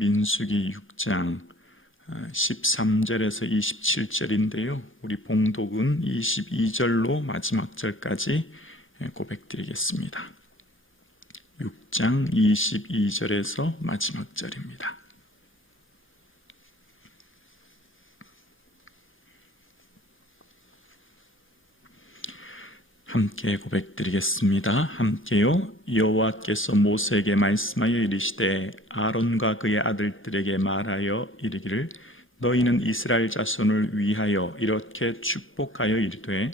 민수기 6장 13절에서 27절인데요. 우리 봉독은 22절로 마지막 절까지 고백드리겠습니다. 6장 22절에서 마지막 절입니다. 함께 고백드리겠습니다. 함께요. 여호와께서 모세에게 말씀하여 이르시되 아론과 그의 아들들에게 말하여 이르기를 너희는 이스라엘 자손을 위하여 이렇게 축복하여 이르되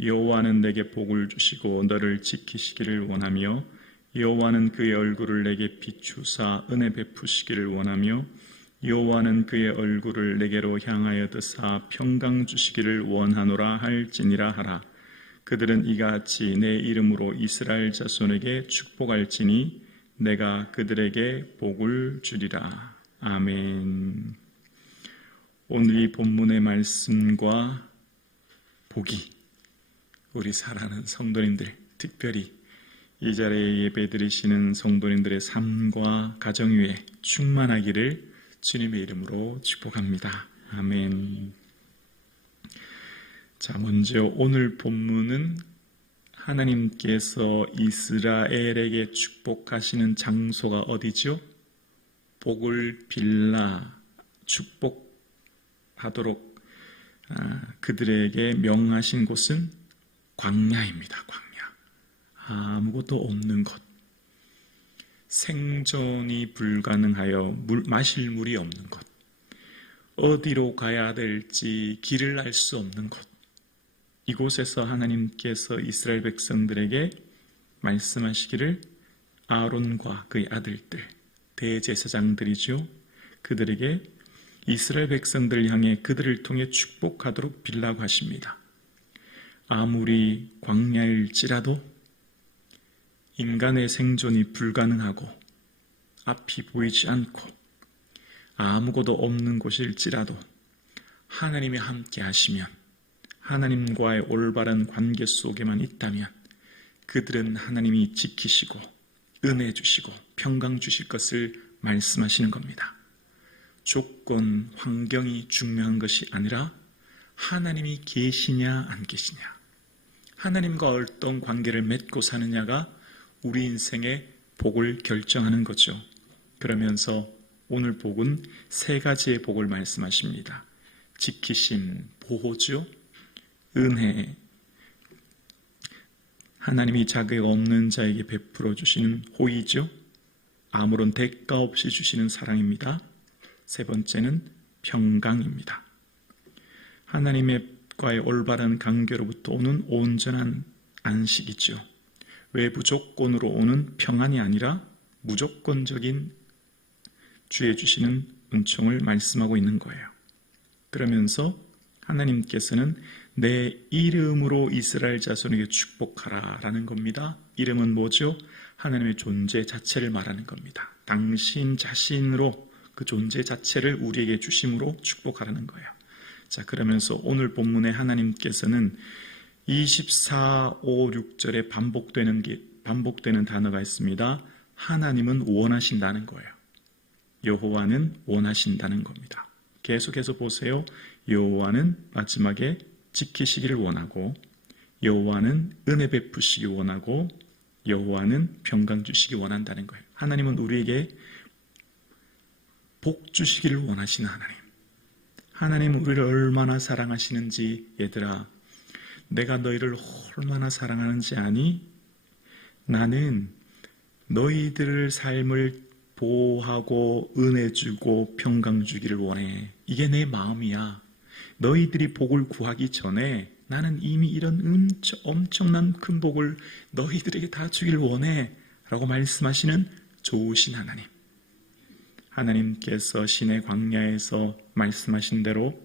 여호와는 내게 복을 주시고 너를 지키시기를 원하며 여호와는 그의 얼굴을 내게 비추사 은혜 베푸시기를 원하며 여호와는 그의 얼굴을 내게로 향하여 드사 평강 주시기를 원하노라 할지니라 하라. 그들은 이같이 내 이름으로 이스라엘 자손에게 축복할지니 내가 그들에게 복을 주리라. 아멘. 오늘 이 본문의 말씀과 복이 우리 사랑하는 성도님들, 특별히 이 자리에 예배드리시는 성도님들의 삶과 가정 위에 충만하기를 주님의 이름으로 축복합니다. 아멘. 자, 먼저 오늘 본문은 하나님께서 이스라엘에게 축복하시는 장소가 어디죠? 복을 빌라 축복하도록 그들에게 명하신 곳은 광야입니다. 광야. 아무것도 없는 곳. 생존이 불가능하여 마실 물이 없는 곳. 어디로 가야 될지 길을 알 수 없는 곳. 이곳에서 하나님께서 이스라엘 백성들에게 말씀하시기를 아론과 그의 아들들, 대제사장들이죠. 그들에게 이스라엘 백성들을 향해 그들을 통해 축복하도록 빌라고 하십니다. 아무리 광야일지라도 인간의 생존이 불가능하고 앞이 보이지 않고 아무것도 없는 곳일지라도 하나님이 함께 하시면 하나님과의 올바른 관계 속에만 있다면 그들은 하나님이 지키시고 은혜 주시고 평강 주실 것을 말씀하시는 겁니다. 조건, 환경이 중요한 것이 아니라 하나님이 계시냐 안 계시냐, 하나님과 어떤 관계를 맺고 사느냐가 우리 인생의 복을 결정하는 거죠. 그러면서 오늘 복은 세 가지의 복을 말씀하십니다. 지키심, 보호죠. 은혜, 하나님이 자격 없는 자에게 베풀어 주시는 호의죠. 아무런 대가 없이 주시는 사랑입니다. 세 번째는 평강입니다. 하나님과의 올바른 관계로부터 오는 온전한 안식이죠. 외부 조건으로 오는 평안이 아니라 무조건적인 주의 주시는 은총을 말씀하고 있는 거예요. 그러면서 하나님께서는 내 이름으로 이스라엘 자손에게 축복하라 라는 겁니다. 이름은 뭐죠? 하나님의 존재 자체를 말하는 겁니다. 당신 자신으로 그 존재 자체를 우리에게 주심으로 축복하라는 거예요. 자, 그러면서 오늘 본문에 하나님께서는 24, 5, 6절에 반복되는 단어가 있습니다. 하나님은 원하신다는 거예요. 여호와는 원하신다는 겁니다. 계속해서 보세요. 여호와는 마지막에 지키시기를 원하고, 여호와는 은혜 베푸시기 원하고, 여호와는 평강 주시기 원한다는 거예요. 하나님은 우리에게 복 주시기를 원하시는 하나님. 하나님은 우리를 얼마나 사랑하시는지, 얘들아, 내가 너희를 얼마나 사랑하는지 아니? 나는 너희들의 삶을 보호하고 은혜 주고 평강 주기를 원해. 이게 내 마음이야. 너희들이 복을 구하기 전에 나는 이미 이런 엄청난 큰 복을 너희들에게 다 주기를 원해 라고 말씀하시는 좋으신 하나님. 하나님께서 신의 광야에서 말씀하신 대로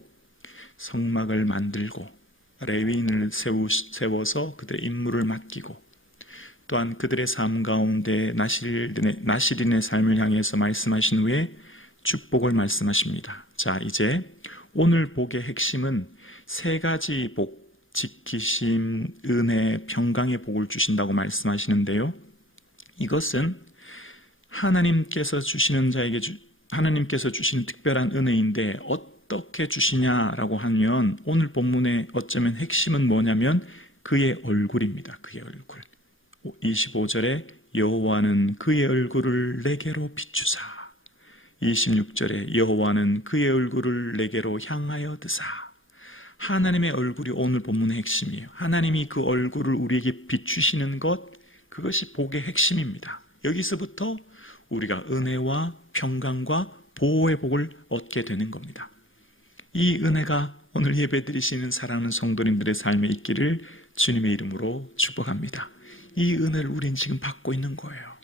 성막을 만들고 레위인을 세워서 그들의 임무를 맡기고, 또한 그들의 삶 가운데 나실인의 삶을 향해서 말씀하신 후에 축복을 말씀하십니다. 자, 이제 오늘 복의 핵심은 세 가지 복, 지키심, 은혜, 평강의 복을 주신다고 말씀하시는데요. 이것은 하나님께서 주시는 자에게 하나님께서 주신 특별한 은혜인데 어떻게 주시냐라고 하면 오늘 본문의 어쩌면 핵심은 뭐냐면 그의 얼굴입니다. 그의 얼굴. 25절에 여호와는 그의 얼굴을 내게로 비추사, 26절에 여호와는 그의 얼굴을 내게로 향하여 드사. 하나님의 얼굴이 오늘 본문의 핵심이에요. 하나님이 그 얼굴을 우리에게 비추시는 것, 그것이 복의 핵심입니다. 여기서부터 우리가 은혜와 평강과 보호의 복을 얻게 되는 겁니다. 이 은혜가 오늘 예배드리시는 사랑하는 성도님들의 삶에 있기를 주님의 이름으로 축복합니다. 이 은혜를 우린 지금 받고 있는 거예요.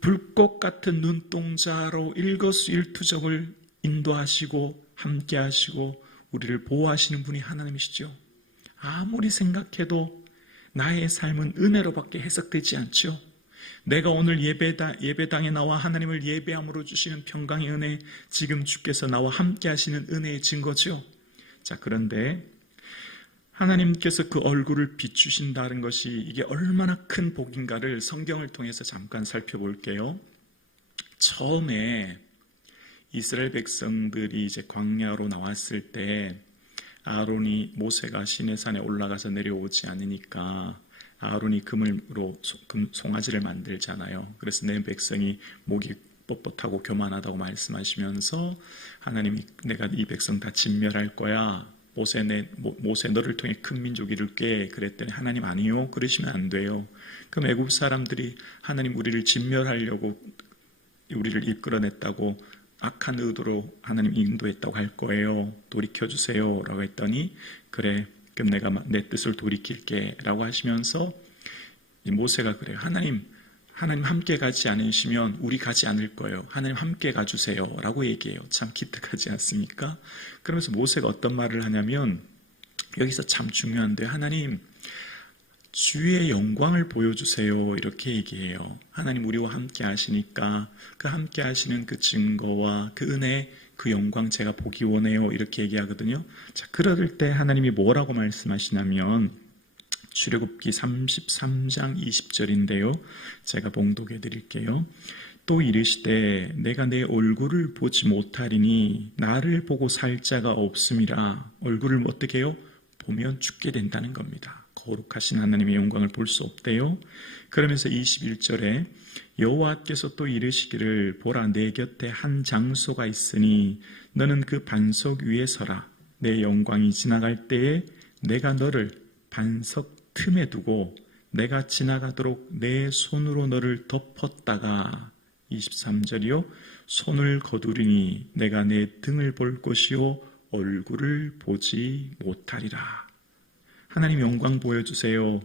불꽃 같은 눈동자로 일거수일투족을 인도하시고 함께하시고 우리를 보호하시는 분이 하나님이시죠. 아무리 생각해도 나의 삶은 은혜로밖에 해석되지 않죠. 내가 오늘 예배당에 나와 하나님을 예배함으로 주시는 평강의 은혜, 지금 주께서 나와 함께 하시는 은혜의 증거죠. 자, 그런데 하나님께서 그 얼굴을 비추신다는 것이 이게 얼마나 큰 복인가를 성경을 통해서 잠깐 살펴볼게요. 처음에 이스라엘 백성들이 이제 광야로 나왔을 때 아론이 모세가 시내산에 올라가서 내려오지 않으니까 아론이 금으로 송아지를 만들잖아요. 그래서 내 백성이 목이 뻣뻣하고 교만하다고 말씀하시면서 하나님이 내가 이 백성 다 진멸할 거야. 모세 너를 통해 큰 민족이 이룰게 그랬더니 하나님 아니요. 그러시면 안 돼요. 그럼 애굽 사람들이 하나님 우리를 진멸하려고 우리를 이끌어냈다고 악한 의도로 하나님 인도했다고 할 거예요. 돌이켜주세요 라고 했더니 그래 그럼 내가 내 뜻을 돌이킬게 라고 하시면서 모세가 그래요. 하나님 함께 가지 않으시면 우리 가지 않을 거예요. 하나님 함께 가주세요 라고 얘기해요. 참 기특하지 않습니까? 그러면서 모세가 어떤 말을 하냐면 여기서 참 중요한데 하나님 주의 영광을 보여주세요 이렇게 얘기해요. 하나님 우리와 함께 하시니까 그 함께 하시는 그 증거와 그 은혜 그 영광 제가 보기 원해요 이렇게 얘기하거든요. 자, 그럴 때 하나님이 뭐라고 말씀하시냐면 출애굽기 33장 20절인데요. 제가 봉독해 드릴게요. 또 이르시되 내가 내 얼굴을 보지 못하리니 나를 보고 살 자가 없음이라. 얼굴을 어떻게 해요? 보면 죽게 된다는 겁니다. 거룩하신 하나님의 영광을 볼 수 없대요. 그러면서 21절에 여호와께서 또 이르시기를 보라 내 곁에 한 장소가 있으니 너는 그 반석 위에 서라. 내 영광이 지나갈 때에 내가 너를 반석 틈에 두고 내가 지나가도록 내 손으로 너를 덮었다가 23절이요. 손을 거두리니 내가 내 등을 볼 것이요 얼굴을 보지 못하리라. 하나님 영광 보여주세요.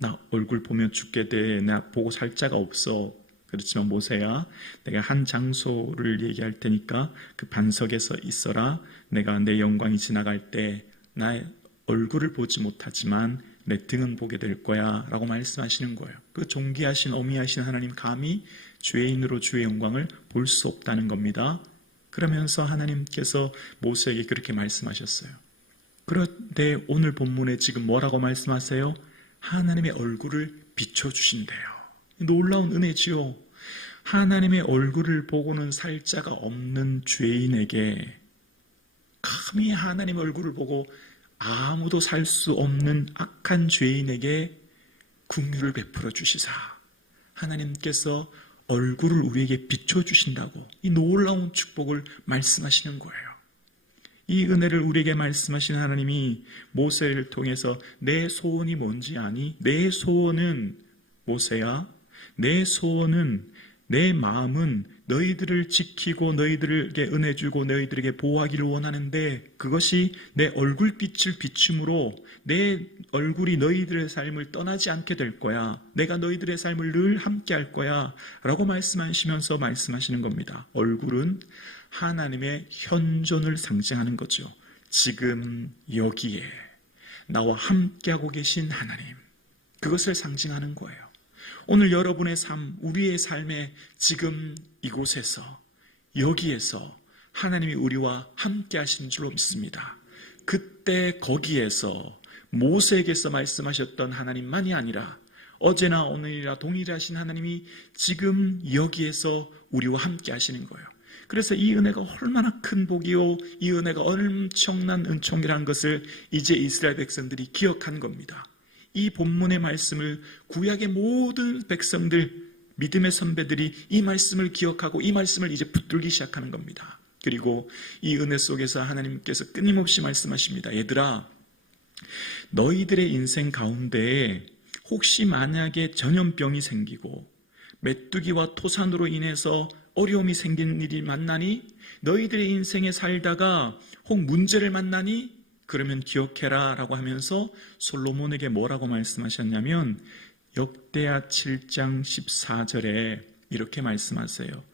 나 얼굴 보면 죽게 돼. 나 보고 살 자가 없어. 그렇지만 모세야 내가 한 장소를 얘기할 테니까 그 반석에서 있어라. 내가 내 영광이 지나갈 때 나의 얼굴을 보지 못하지만 내 등은 보게 될 거야 라고 말씀하시는 거예요. 그 존귀하신 어미하신 하나님 감히 죄인으로 주의 영광을 볼 수 없다는 겁니다. 그러면서 하나님께서 모세에게 그렇게 말씀하셨어요. 그런데 오늘 본문에 지금 뭐라고 말씀하세요? 하나님의 얼굴을 비춰주신대요. 놀라운 은혜지요. 하나님의 얼굴을 보고는 살 자가 없는 죄인에게 감히 하나님 얼굴을 보고 아무도 살 수 없는 악한 죄인에게 긍휼을 베풀어 주시사 하나님께서 얼굴을 우리에게 비춰주신다고 이 놀라운 축복을 말씀하시는 거예요. 이 은혜를 우리에게 말씀하신 하나님이 모세를 통해서 내 소원이 뭔지 아니? 내 소원은 모세야, 내 소원은 내 마음은 너희들을 지키고 너희들에게 은혜 주고 너희들에게 보호하기를 원하는데 그것이 내 얼굴빛을 비춤으로 내 얼굴이 너희들의 삶을 떠나지 않게 될 거야. 내가 너희들의 삶을 늘 함께 할 거야 라고 말씀하시면서 말씀하시는 겁니다. 얼굴은 하나님의 현존을 상징하는 거죠. 지금 여기에 나와 함께하고 계신 하나님, 그것을 상징하는 거예요. 오늘 여러분의 삶, 우리의 삶에 지금 이곳에서 여기에서 하나님이 우리와 함께 하신 줄로 믿습니다. 그때 거기에서 모세에게서 말씀하셨던 하나님만이 아니라 어제나 오늘이라 동일하신 하나님이 지금 여기에서 우리와 함께 하시는 거예요. 그래서 이 은혜가 얼마나 큰 복이요, 이 은혜가 엄청난 은총이라는 것을 이제 이스라엘 백성들이 기억한 겁니다. 이 본문의 말씀을 구약의 모든 백성들, 믿음의 선배들이 이 말씀을 기억하고 이 말씀을 이제 붙들기 시작하는 겁니다. 그리고 이 은혜 속에서 하나님께서 끊임없이 말씀하십니다. 얘들아, 너희들의 인생 가운데 혹시 만약에 전염병이 생기고 메뚜기와 토산으로 인해서 어려움이 생긴 일이 만나니, 너희들의 인생에 살다가 혹 문제를 만나니, 그러면 기억해라 라고 하면서 솔로몬에게 뭐라고 말씀하셨냐면 역대하 7장 14절에 이렇게 말씀하세요.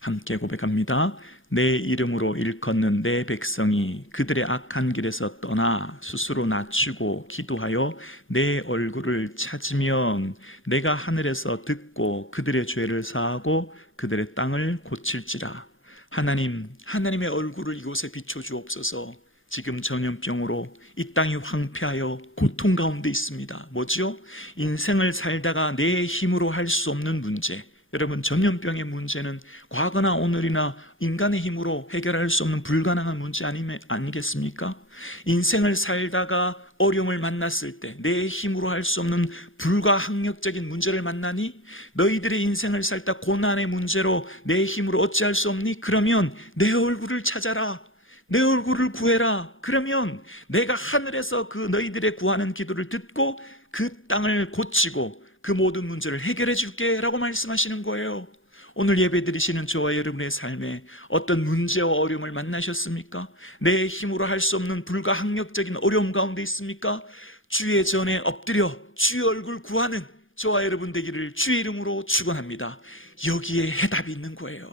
함께 고백합니다. 내 이름으로 일컫는 내 백성이 그들의 악한 길에서 떠나 스스로 낮추고 기도하여 내 얼굴을 찾으면 내가 하늘에서 듣고 그들의 죄를 사하고 그들의 땅을 고칠지라. 하나님의 얼굴을 이곳에 비춰주옵소서. 지금 전염병으로 이 땅이 황폐하여 고통 가운데 있습니다. 뭐죠? 인생을 살다가 내 힘으로 할 수 없는 문제. 여러분, 전염병의 문제는 과거나 오늘이나 인간의 힘으로 해결할 수 없는 불가능한 문제 아니겠습니까? 인생을 살다가 어려움을 만났을 때 내 힘으로 할 수 없는 불가항력적인 문제를 만나니, 너희들의 인생을 살다 고난의 문제로 내 힘으로 어찌할 수 없니? 그러면 내 얼굴을 찾아라. 내 얼굴을 구해라. 그러면 내가 하늘에서 그 너희들의 구하는 기도를 듣고 그 땅을 고치고 그 모든 문제를 해결해 줄게 라고 말씀하시는 거예요. 오늘 예배 드리시는 저와 여러분의 삶에 어떤 문제와 어려움을 만나셨습니까? 내 힘으로 할 수 없는 불가항력적인 어려움 가운데 있습니까? 주의 전에 엎드려 주의 얼굴 구하는 저와 여러분 되기를 주의 이름으로 축원합니다. 여기에 해답이 있는 거예요.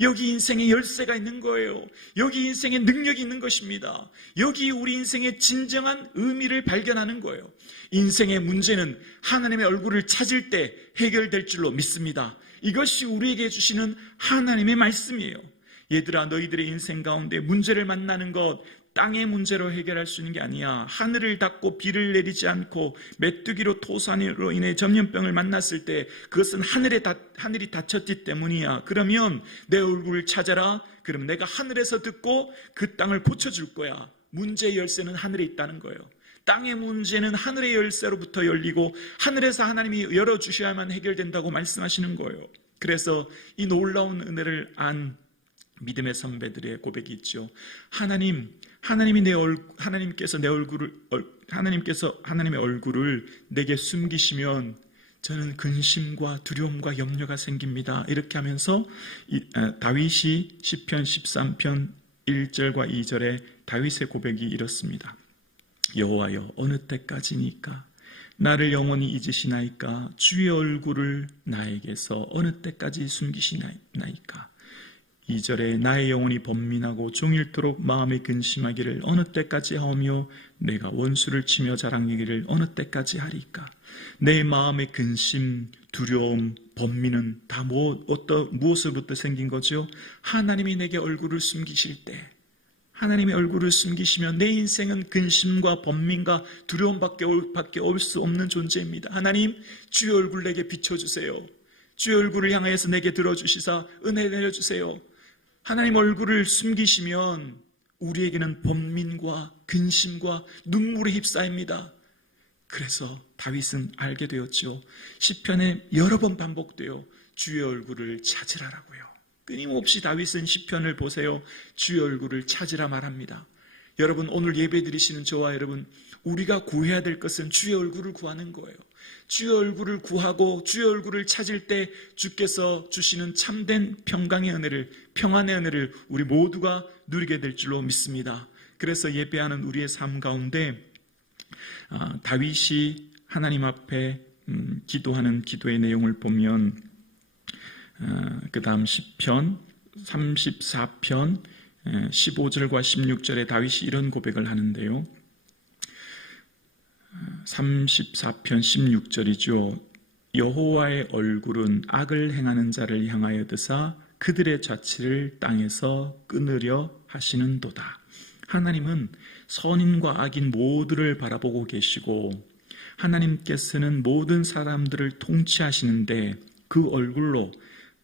여기 인생의 열쇠가 있는 거예요. 여기 인생의 능력이 있는 것입니다. 여기 우리 인생의 진정한 의미를 발견하는 거예요. 인생의 문제는 하나님의 얼굴을 찾을 때 해결될 줄로 믿습니다. 이것이 우리에게 주시는 하나님의 말씀이에요. 얘들아, 너희들의 인생 가운데 문제를 만나는 것 땅의 문제로 해결할 수 있는 게 아니야. 하늘을 닫고 비를 내리지 않고 메뚜기로 토산으로 인해 전염병을 만났을 때 그것은 하늘이 닫혔기 때문이야. 그러면 내 얼굴을 찾아라. 그럼 내가 하늘에서 듣고 그 땅을 고쳐줄 거야. 문제의 열쇠는 하늘에 있다는 거예요. 땅의 문제는 하늘의 열쇠로부터 열리고 하늘에서 하나님이 열어주셔야만 해결된다고 말씀하시는 거예요. 그래서 이 놀라운 은혜를 안 믿음의 선배들의 고백이 있죠. 하나님께서 하나님의 얼굴을 내게 숨기시면 저는 근심과 두려움과 염려가 생깁니다. 이렇게 하면서 다윗이 시편 13편 1절과 2절에 다윗의 고백이 이렇습니다. 여호와여, 어느 때까지니까 나를 영원히 잊으시나이까? 주의 얼굴을 나에게서 어느 때까지 숨기시나이까? 2절에 나의 영혼이 번민하고 종일토록 마음에 근심하기를 어느 때까지 하오며 내가 원수를 치며 자랑하기를 어느 때까지 하리까? 내 마음의 근심, 두려움, 번민은 다 무엇으로부터 생긴 거죠? 하나님이 내게 얼굴을 숨기실 때, 하나님의 얼굴을 숨기시면 내 인생은 근심과 번민과 두려움밖에 올 수 없는 존재입니다. 하나님, 주의 얼굴 내게 비춰주세요. 주의 얼굴을 향하여서 내게 들어주시사 은혜 내려주세요. 하나님 얼굴을 숨기시면 우리에게는 번민과 근심과 눈물에 휩싸입니다. 그래서 다윗은 알게 되었죠. 시편에 여러 번 반복돼요. 주의 얼굴을 찾으라라고요. 끊임없이 다윗은 시편을 보세요. 주의 얼굴을 찾으라 말합니다. 여러분, 오늘 예배 드리시는 저와 여러분, 우리가 구해야 될 것은 주의 얼굴을 구하는 거예요. 주의 얼굴을 구하고 주의 얼굴을 찾을 때 주께서 주시는 참된 평강의 은혜를, 평안의 은혜를 우리 모두가 누리게 될 줄로 믿습니다. 그래서 예배하는 우리의 삶 가운데 다윗이 하나님 앞에 기도하는 기도의 내용을 보면 그 다음 시편 34편 15절과 16절에 다윗이 이런 고백을 하는데요. 34편 16절이죠. 여호와의 얼굴은 악을 행하는 자를 향하여 드사 그들의 자취를 땅에서 끊으려 하시는도다. 하나님은 선인과 악인 모두를 바라보고 계시고 하나님께서는 모든 사람들을 통치하시는데 그 얼굴로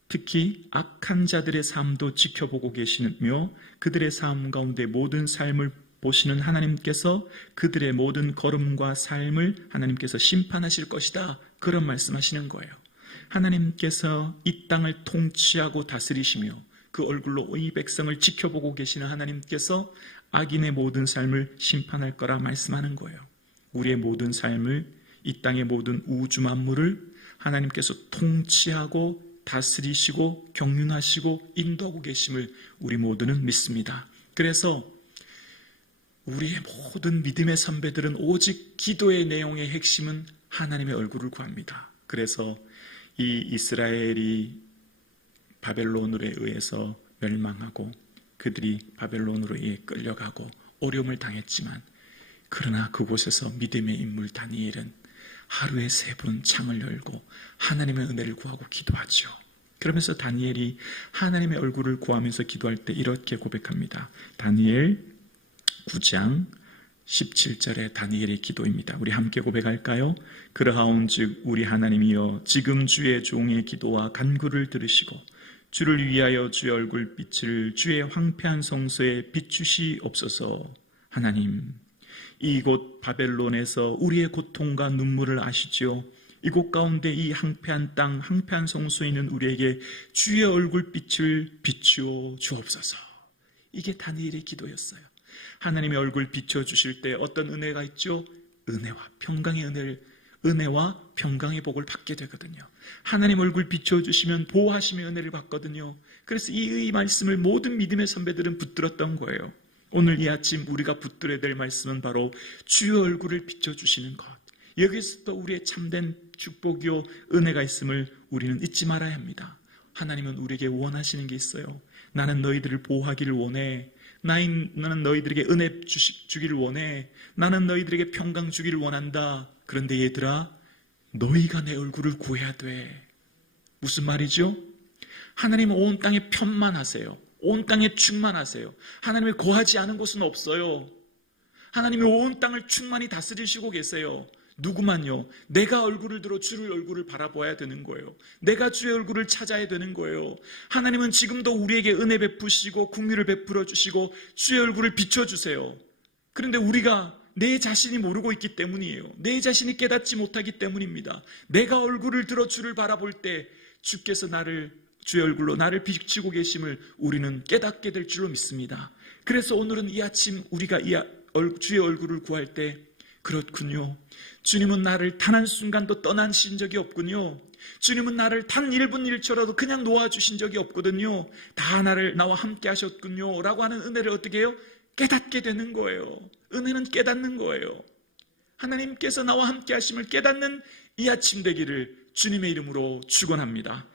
특히 악한 자들의 삶도 지켜보고 계시며 그들의 삶 가운데 모든 삶을 보시는 하나님께서 그들의 모든 걸음과 삶을 하나님께서 심판하실 것이다. 그런 말씀하시는 거예요. 하나님께서 이 땅을 통치하고 다스리시며 그 얼굴로 이 백성을 지켜보고 계시는 하나님께서 악인의 모든 삶을 심판할 거라 말씀하는 거예요. 우리의 모든 삶을, 이 땅의 모든 우주 만물을 하나님께서 통치하고 다스리시고 경륜하시고 인도하고 계심을 우리 모두는 믿습니다. 그래서 우리의 모든 믿음의 선배들은 오직 기도의 내용의 핵심은 하나님의 얼굴을 구합니다. 그래서 이 이스라엘이 바벨론으로 의해서 멸망하고 그들이 바벨론으로 의해 끌려가고 어려움을 당했지만 그러나 그곳에서 믿음의 인물 다니엘은 하루에 3번 창을 열고 하나님의 은혜를 구하고 기도하죠. 그러면서 다니엘이 하나님의 얼굴을 구하면서 기도할 때 이렇게 고백합니다. 다니엘 9장 17절의 다니엘의 기도입니다. 우리 함께 고백할까요? 그러하온즉 우리 하나님이여 지금 주의 종의 기도와 간구를 들으시고 주를 위하여 주의 얼굴빛을 주의 황폐한 성소에 비추시옵소서. 하나님, 이곳 바벨론에서 우리의 고통과 눈물을 아시지요. 이곳 가운데 이 황폐한 땅, 황폐한 성소에 있는 우리에게 주의 얼굴빛을 비추어 주옵소서. 이게 다니엘의 기도였어요. 하나님의 얼굴 비춰주실 때 어떤 은혜가 있죠? 은혜와 평강의 복을 받게 되거든요. 하나님 얼굴 비춰주시면 보호하심의 은혜를 받거든요. 그래서 이 말씀을 모든 믿음의 선배들은 붙들었던 거예요. 오늘 이 아침 우리가 붙들어야 될 말씀은 바로 주의 얼굴을 비춰주시는 것. 여기서 또 우리의 참된 축복이요 은혜가 있음을 우리는 잊지 말아야 합니다. 하나님은 우리에게 원하시는 게 있어요. 나는 너희들을 보호하기를 원해. 나는 너희들에게 은혜 주기를 원해. 나는 너희들에게 평강 주기를 원한다. 그런데 얘들아, 너희가 내 얼굴을 구해야 돼. 무슨 말이죠? 하나님은 온 땅에 편만하세요. 온 땅에 충만하세요. 하나님이 거하지 않은 곳은 없어요. 하나님이 온 땅을 충만히 다스리시고 계세요. 누구만요? 내가 얼굴을 들어 주의 얼굴을 바라봐야 되는 거예요. 내가 주의 얼굴을 찾아야 되는 거예요. 하나님은 지금도 우리에게 은혜 베푸시고 긍휼을 베풀어 주시고 주의 얼굴을 비춰주세요. 그런데 우리가 내 자신이 모르고 있기 때문이에요. 내 자신이 깨닫지 못하기 때문입니다. 내가 얼굴을 들어 주를 바라볼 때 주께서 주의 얼굴로 나를 비추고 계심을 우리는 깨닫게 될 줄로 믿습니다. 그래서 오늘은 이 아침 우리가 주의 얼굴을 구할 때 그렇군요. 주님은 나를 단 한순간도 떠나신 적이 없군요. 주님은 나를 단 1분 1초라도 그냥 놓아주신 적이 없거든요. 다 나와 함께 하셨군요 라고 하는 은혜를 어떻게 해요? 깨닫게 되는 거예요. 은혜는 깨닫는 거예요. 하나님께서 나와 함께 하심을 깨닫는 이 아침 되기를 주님의 이름으로 축원합니다.